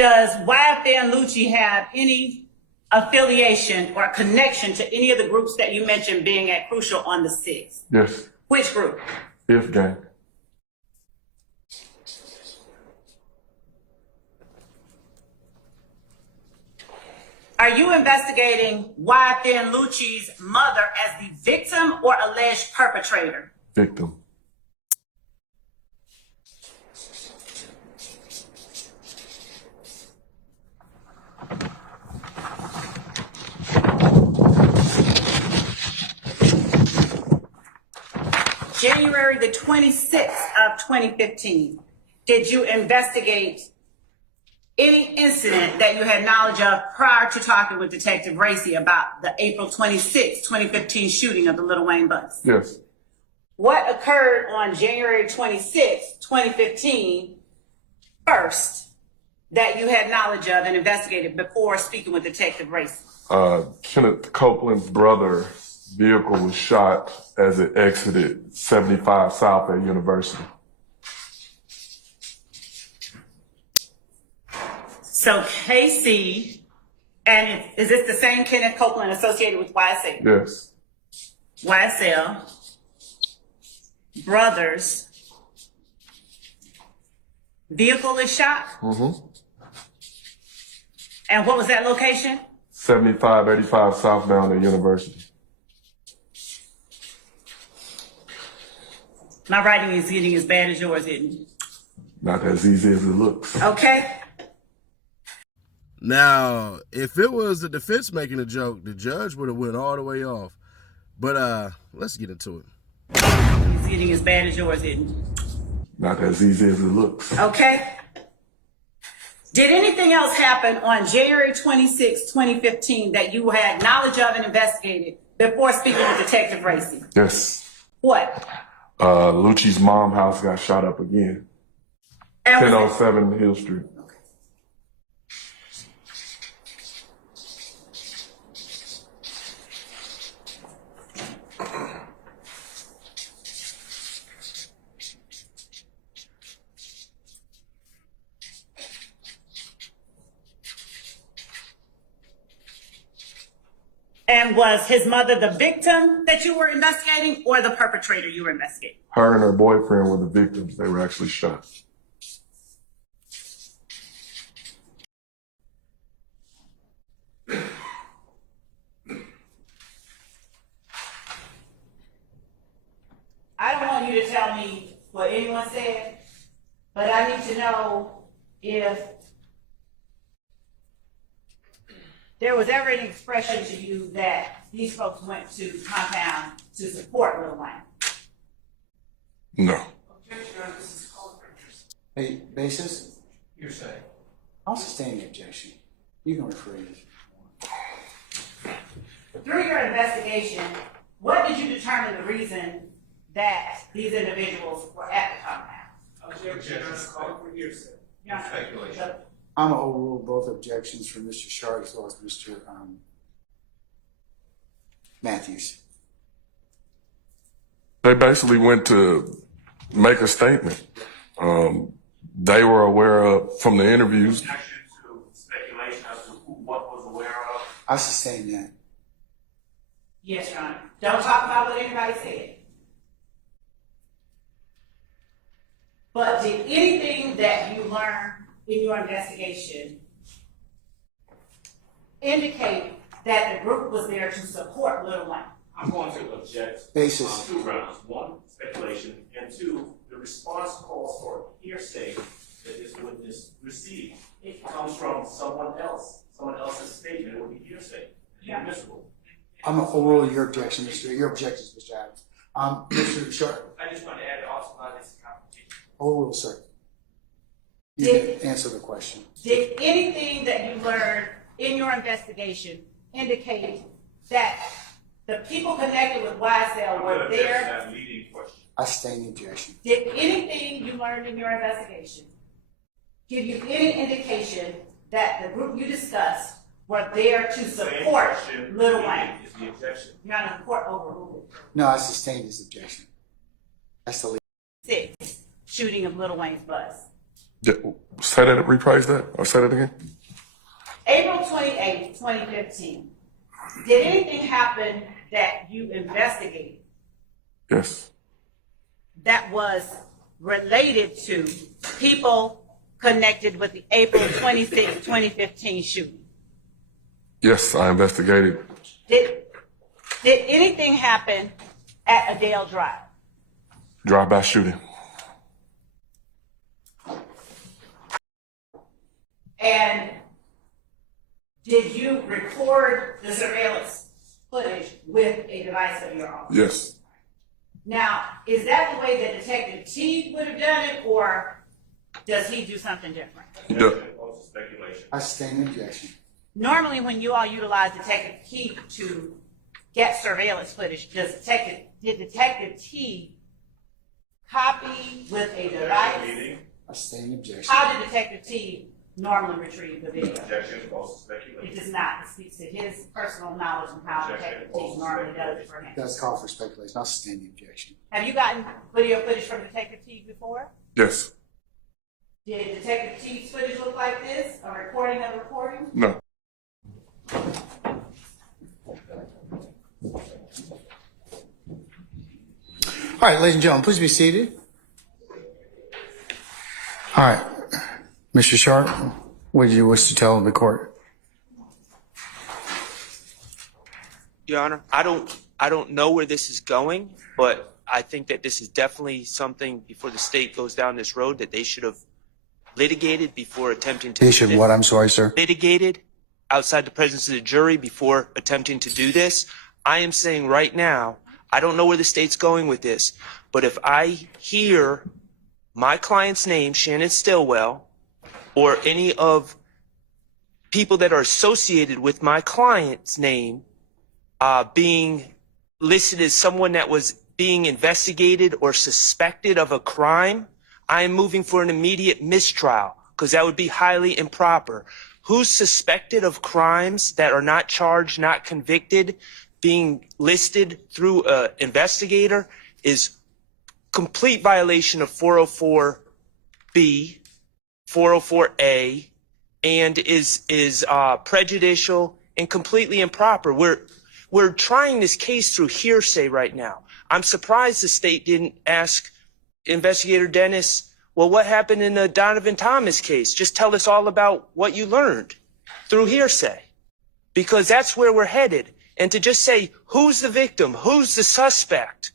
Does YFN Lucci have any affiliation or connection to any of the groups that you mentioned being at Crucial on the 6th? Yes. Which group? If gang. Are you investigating YFN Lucci's mother as the victim or alleged perpetrator? Victim. January the 26th of 2015, did you investigate any incident that you had knowledge of prior to talking with Detective Racy about the April 26, 2015 shooting of the Lil Wayne bus? Yes. What occurred on January 26, 2015, first, that you had knowledge of and investigated before speaking with Detective Racy? Kenneth Copeland's brother's vehicle was shot as it exited 75 South at University. So KC, and is this the same Kenneth Copeland associated with YSL? Yes. YSL, brothers, vehicle is shot? Mm-hmm. And what was that location? 7585 southbound at University. My writing is getting as bad as yours, isn't it? Not as easy as it looks. Okay. Now, if it was the defense making a joke, the judge would have went all the way off. But let's get into it. It's getting as bad as yours, isn't it? Not as easy as it looks. Okay. Did anything else happen on January 26, 2015 that you had knowledge of and investigated before speaking with Detective Racy? Yes. What? Lucci's mom house got shot up again. And 1007 Hill Street. Okay. And was his mother the victim that you were investigating or the perpetrator you were investigating? Her and her boyfriend were the victims. They were actually shot. I don't want you to tell me what anyone said, but I need to know if there was ever any expression to you that these folks went to the compound to support Lil Wayne. No. Hey, basis, You're saying? I'll sustain the objection. You can rephrase it. Through your investigation, what did you determine the reason that these individuals were at the compound? Objection, call for hearsay. Speculation. I'm gonna overrule both objections from Mr. Sharp as well as Mr. Matthews. They basically went to make a statement. They were aware of, from the interviews. Objection to speculation as to who, what was aware of. I sustain that. Yes, Your Honor. Don't talk about what anybody said. But did anything that you learned in your investigation indicate that the group was there to support Lil Wayne? I'm going to object Basis. on two grounds. One, speculation, and two, the response calls for hearsay that this witness received. It comes from someone else. Someone else's statement. It would be hearsay. Yeah. Admissible. I'm gonna overrule your objection, your objections, Mr. Adams. Mr. Sharp, I just want to add also about this competition. overrule, sir. You Did- can answer the question. Did anything that you learned in your investigation indicate that the people connected with YSL were there? That leading question. I sustain the objection. Did anything you learned in your investigation give you any indication that the group you discussed were there to support Lil Wayne? Is the objection. Your Honor, the court overruled No, I sustain his objection. That's the lead. 6 shooting of Lil Wayne's bus. Yeah, say that, rephrase that, or say that again? April 28th, 2015. Did anything happen that you investigated Yes. that was related to people connected with the April 26th, 2015 shooting? Yes, I investigated. Did anything happen at Adele Drive? Drive-by shooting. And did you record the surveillance footage with a device of your own? Yes. Now, is that the way that Detective T would have done it, or does he do something different? Yeah. Also speculation. I sustain the objection. Normally, when you all utilize Detective T to get surveillance footage, did Detective T copy with a device? I sustain the objection. How did Detective T normally retrieve the video? Objection, also speculation. It does not. It speaks to his personal knowledge and how Detective T normally does it for him. It does call for speculation. I sustain the objection. Have you gotten video footage from Detective T before? Yes. Did Detective T's footage look like this? A recording of a recording? No. All right, ladies and gentlemen, please be seated. All right, Mr. Sharp, what do you wish to tell the court? Your Honor, I don't know where this is going, but I think that this is definitely something before the state goes down this road that they should have litigated before attempting to. They should what? I'm sorry, sir. Litigated outside the presence of the jury before attempting to do this. I am saying right now, I don't know where the state's going with this, but if I hear my client's name, Shannon Stillwell, or any of people that are associated with my client's name being listed as someone that was being investigated or suspected of a crime, I am moving for an immediate mistrial because that would be highly improper. Who's suspected of crimes that are not charged, not convicted, being listed through an investigator is complete violation of 404B, 404A, and is prejudicial and completely improper. We're trying this case through hearsay right now. I'm surprised the state didn't ask Investigator Dennis, well, what happened in the Donovan Thomas case? Just tell us all about what you learned through hearsay, because that's where we're headed. And to just say, who's the victim, who's the suspect,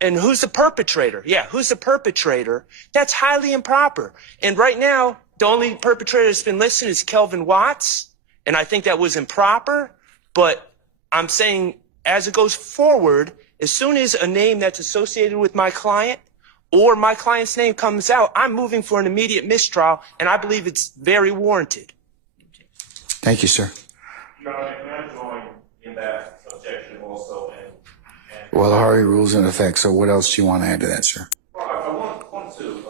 and who's the perpetrator? Yeah, who's the perpetrator? That's highly improper. And right now, the only perpetrator that's been listed is Kelvin Watts, and I think that was improper. But I'm saying, as it goes forward, as soon as a name that's associated with my client or my client's name comes out, I'm moving for an immediate mistrial, and I believe it's very warranted. Thank you, sir. Your Honor, can I join in that objection also? And Well, the Harvey rule's in effect, so what else do you want to add to that, sir? well, I want to,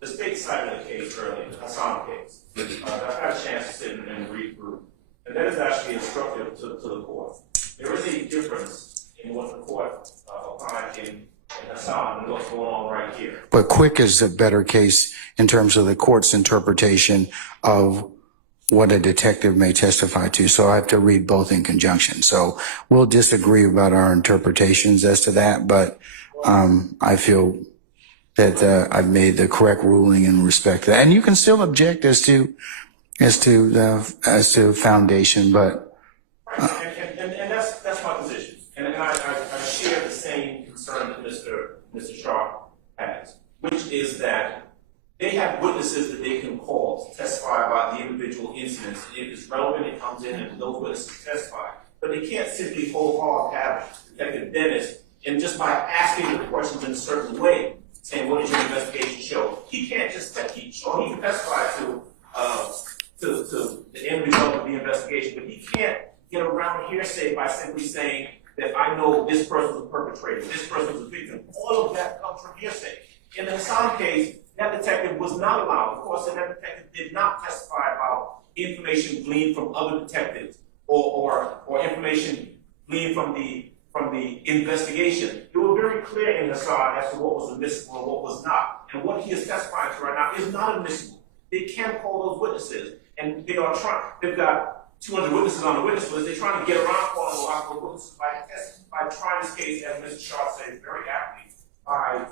the state cited a case earlier, the Hassan case. I've had a chance to sit and read through, and that is actually instructive to the court. There is a difference in what the court applied in Hassan and what's going on right here. But Quick is a better case in terms of the court's interpretation of what a detective may testify to. So I have to read both in conjunction. So we'll disagree about our interpretations as to that, but I feel that I've made the correct ruling in respect to that. And you can still object as to foundation, but And that's my position. And I share the same concern that Mr. Sharp has, which is that they have witnesses that they can call to testify about the individual incidents. If it's relevant, it comes in and those witnesses testify. But they can't simply wholeheartedly have Detective Dennis, and just by asking the questions in a certain way, saying, what did your investigation show? He can't just keep showing. He can testify to the end result of the investigation, but he can't get around hearsay by simply saying that I know this person was a perpetrator, this person was a victim. All of that comes from hearsay. In the Hassan case, that detective was not allowed. Of course, that detective did not testify about information gleaned from other detectives or information gleaned from the investigation. They were very clear in Hassad as to what was admissible and what was not. And what he is testifying to right now is not admissible. They can't call those witnesses. And they are trying, they've got 200 witnesses on the witness list. They're trying to get around calling those hospital witnesses by trying this case, as Mr. Shaw said very aptly, by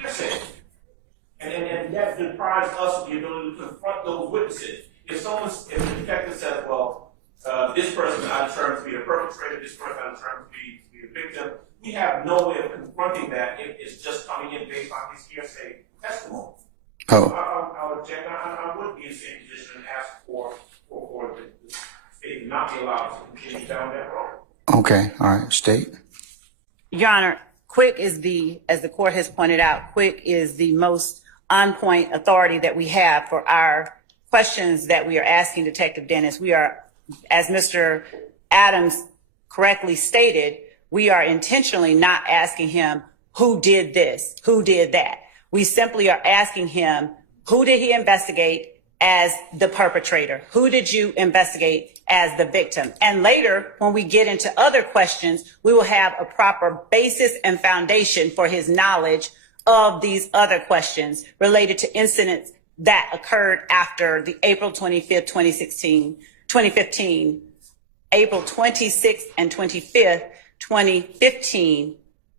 hearsay. And that deprives us of the ability to confront those witnesses. If the detective says, well, this person I determined to be the perpetrator, this person I determined to be the victim, we have no way of confronting that if it's just coming in based on his hearsay testimony. Oh. I would object. I would be in the same position and ask for the state to not be allowed to continue down that road. Okay. All right. State. Your Honor, Quick is as the court has pointed out, Quick is the most on-point authority that we have for our questions that we are asking Detective Dennis. We are, as Mr. Adams correctly stated, we are intentionally not asking him who did this, who did that. We simply are asking him, who did he investigate as the perpetrator? Who did you investigate as the victim? And later, when we get into other questions, we will have a proper basis and foundation for his knowledge of these other questions related to incidents that occurred after the April 25th, 2015, April 26th and 25th, 2015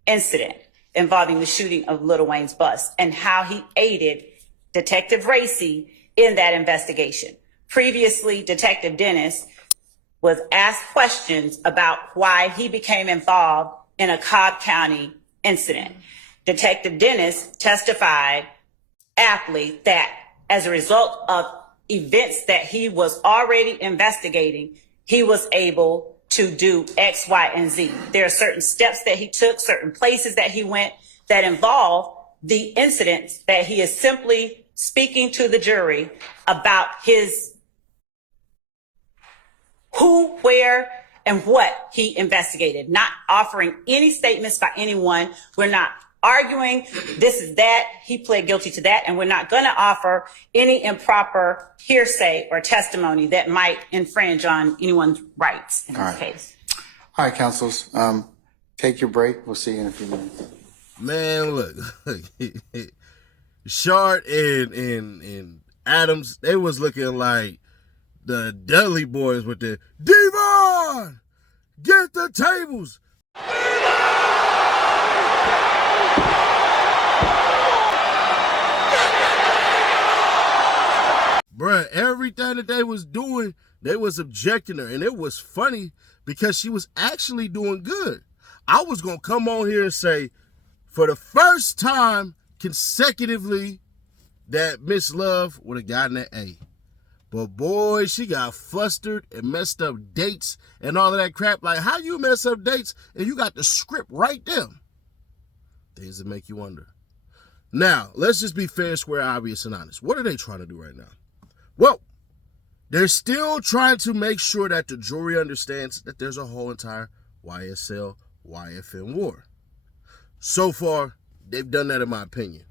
incident involving the shooting of Lil Wayne's bus and how he aided Detective Racy in that investigation. Previously, Detective Dennis was asked questions about why he became involved in a Cobb County incident. Detective Dennis testified aptly that as a result of events that he was already investigating, he was able to do X, Y, and Z. There are certain steps that he took, certain places that he went that involve the incidents that he is simply speaking to the jury about his who, where, and what he investigated, not offering any statements by anyone. We're not arguing this is that, he pled guilty to that, and we're not going to offer any improper hearsay or testimony that might infringe on anyone's rights in this case. All right, counsels. Take your break. We'll see you in a few minutes. Man, look, Shard and Adams, they was looking like the Dudley boys with the Devon, get the tables. Bruh, everything that they was doing, they was objecting her. And it was funny because she was actually doing good. I was going to come on here and say, for the first time consecutively, that Miss Love would have gotten an A. But boy, she got flustered and messed up dates and all of that crap. Like, how you mess up dates and you got the script right there? Things that make you wonder. Now, let's just be fair, square, obvious, and honest. What are they trying to do right now? Well, they're still trying to make sure that the jury understands that there's a whole entire YSL, YFN war. So far, they've done that in my opinion.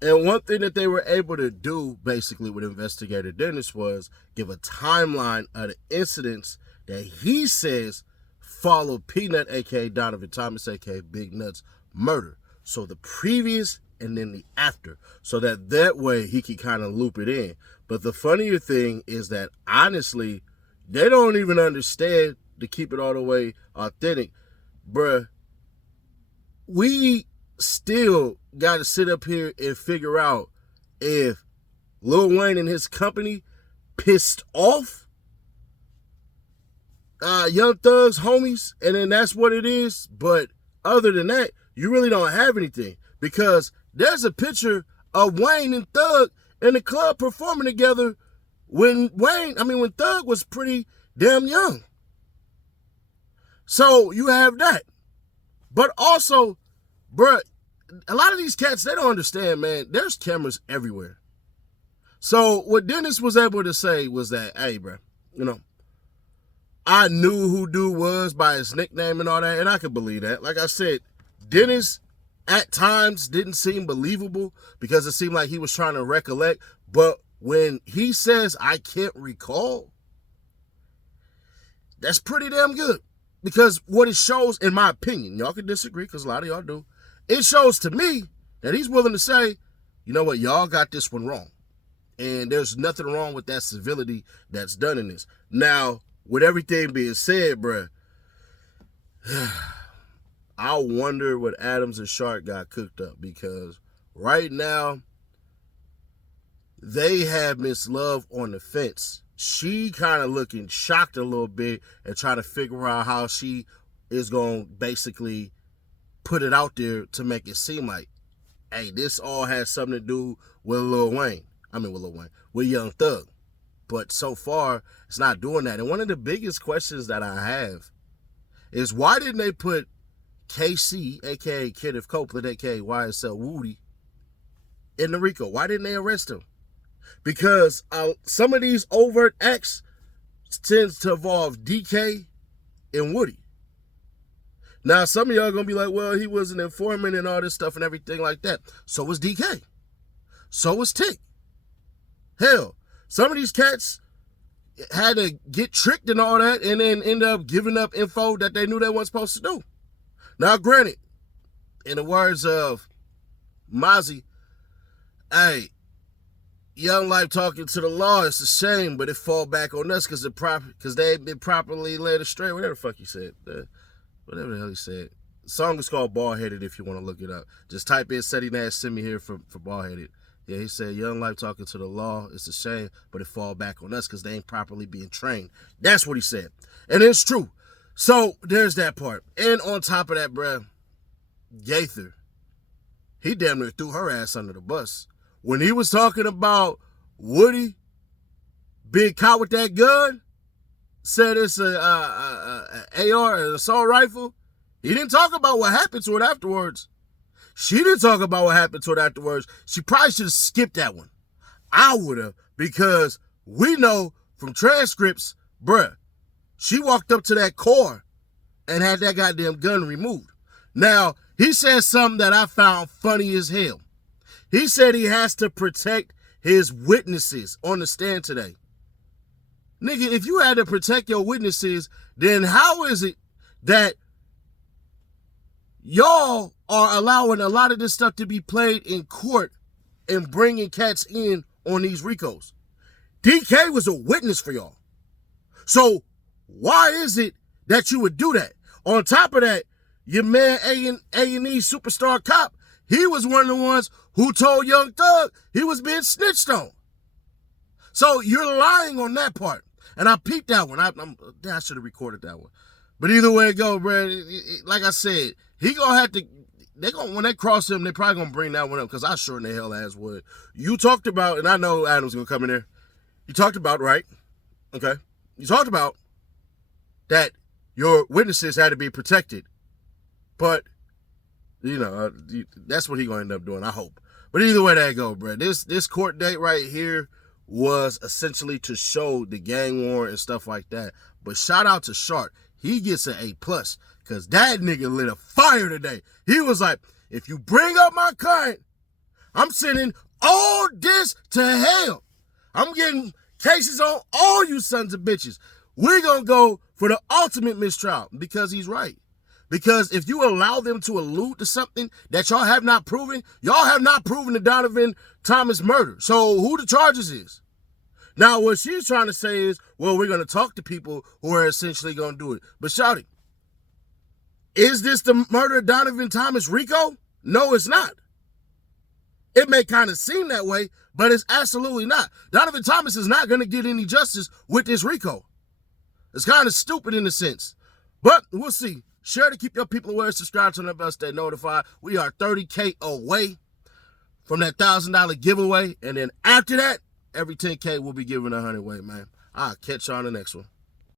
And one thing that they were able to do, basically, with Investigator Dennis was give a timeline of the incidents that he says followed Peanut, a.k.a. Donovan Thomas, a.k.a. Big Nuts, murder. So the previous and then the after. So that way he can kind of loop it in. But the funnier thing is that, honestly, they don't even understand, to keep it all the way authentic. Bruh, we still got to sit up here and figure out if Lil Wayne and his company pissed off Young Thug's homies, and then that's what it is. But other than that, you really don't have anything, because there's a picture of Wayne and Thug in the club performing together when Thug was pretty damn young. So you have that. But also, bruh, a lot of these cats, they don't understand, man, there's cameras everywhere. So what Dennis was able to say was that, hey, bruh, I knew who dude was by his nickname and all that, and I could believe that. Like I said, Dennis at times didn't seem believable because it seemed like he was trying to recollect. But when he says, I can't recall, that's pretty damn good. Because what it shows, in my opinion, y'all can disagree because a lot of y'all do, it shows to me that he's willing to say, you know what, y'all got this one wrong. And there's nothing wrong with that civility that's done in this. Now, with everything being said, bruh, I wonder what Adams and Shark got cooked up, because right now they have Miss Love on the fence. She kind of looking shocked a little bit and trying to figure out how she is going to basically put it out there to make it seem like, hey, this all has something to do with with Young Thug. But so far, it's not doing that. And one of the biggest questions that I have is, why didn't they put KC, a.k.a. Kenneth Copeland, a.k.a. YSL Woody, in the Rico? Why didn't they arrest him? Because some of these overt acts tends to involve DK and Woody. Now, some of y'all are going to be like, well, he was an informant and all this stuff and everything like that. So was DK. So was Tick. Hell, some of these cats had to get tricked and all that and then end up giving up info that they knew they weren't supposed to do. Now, granted, in the words of Mozzie, hey, Young Life talking to the law, it's a shame, but it fall back on us because they ain't been properly led astray. Whatever the fuck he said. Whatever the hell he said. The song is called Bald Headed if you want to look it up. Just type in Seti Nash, send me here for Bald Headed. Yeah, he said, Young Life talking to the law, it's a shame, but it fall back on us because they ain't properly being trained. That's what he said. And it's true. So there's that part. And on top of that, bruh, Gaither, he damn near threw her ass under the bus. When he was talking about Woody being caught with that gun, said it's a AR, an assault rifle, he didn't talk about what happened to it afterwards. She didn't talk about what happened to it afterwards. She probably should have skipped that one. I would have, because we know from transcripts, bruh, she walked up to that car and had that goddamn gun removed. Now, he said something that I found funny as hell. He said he has to protect his witnesses on the stand today. Nigga, if you had to protect your witnesses, then how is it that y'all are allowing a lot of this stuff to be played in court and bringing cats in on these Ricos? DK was a witness for y'all. So why is it that you would do that? On top of that, your man A&E Superstar Cop, he was one of the ones who told Young Thug he was being snitched on. So you're lying on that part. And I peeped that one. I should have recorded that one. But either way it go, bro, like I said, he gonna have to, when they cross him, they probably gonna bring that one up, because I sure in the hell ass would. You talked about, and I know Adam's gonna come in there, you talked about, right? Okay. You talked about that your witnesses had to be protected. But, you know, that's what he gonna end up doing, I hope. But either way that go, bro, this court date right here was essentially to show the gang war and stuff like that. But shout out to Shark. He gets an A+, because that nigga lit a fire today. He was like, if you bring up my client, I'm sending all this to hell. I'm getting cases on all you sons of bitches. We're going to go for the ultimate mistrial, because he's right. Because if you allow them to allude to something that y'all have not proven, y'all have not proven the Donovan Thomas murder. So who the charges is? Now, what she's trying to say is, well, we're going to talk to people who are essentially going to do it. But shout it, is this the murder of Donovan Thomas Rico? No, it's not. It may kind of seem that way, but it's absolutely not. Donovan Thomas is not going to get any justice with this Rico. It's kind of stupid in a sense. But we'll see. Share to keep your people aware. Subscribe to the bell, stay notified. We are 30K away from that $1,000 giveaway. And then after that, every 10K we'll be giving 100 away, man. I'll catch you on the next one.